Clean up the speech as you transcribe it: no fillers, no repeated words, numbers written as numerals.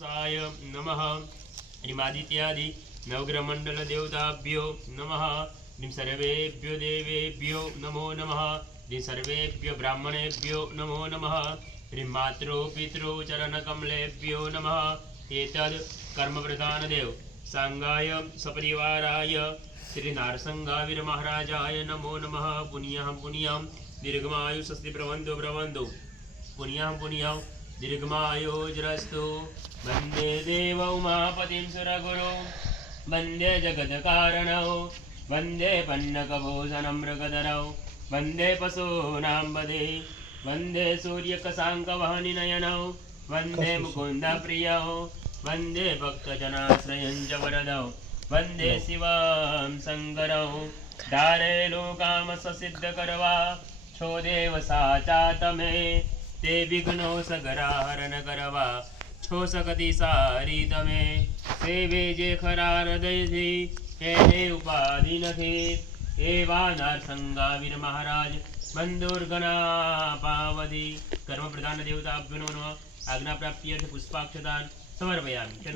पुरुषाय नमः। ह्रीमादित्यादि नवग्रह मंडल देवताभ्यो नमः। ह्रीं सर्वेभ्यो देवेभ्यो नमो नमः। ह्रीं सर्वेभ्यो ब्राह्मणेभ्यो नमो नमः। ह्रीं मातृ पितृ चरण कमलेभ्यो नमः। एतद् कर्मप्रधान देव सांगाय सपरिवाराय श्री नारसंगावीर महाराजाय नमो नमः। पुण्यं पुण्यं दीर्घमायु स्वस्ति प्रवंदो प्रवंदो पुण्यं पुण्यं दीर्घमायोजरस्तु। वंदे देव उमापतिं सुरगुरु वंदे जगत्कारणौ वंदे पन्नकभूषणं मृगधरौ वंदे पशूनां वदे वंदे सूर्यकशाङ्कवहनिनयनौ वंदे मुकुन्दप्रियौ वंदे भक्तजनाश्रयं च वरदौ वंदे शिवं शङ्करौ धारे लोकामससिद्धकरवा छो देव साचा तमे ते विघ्नो सगरा हरण करवा छो सकति सारी तमे सेवे जे खरा हृदयથી એને ઉપાધિ નથી એવા નારસંગાવીર મહારાજ બંદુર્ગના પાવધી કર્મ પ્રધાન દેવતાભ્યો નમઃ. આજ્ઞા પ્રાપ્તિ પુષ્પાક્ષદાન સમર્પયામિ.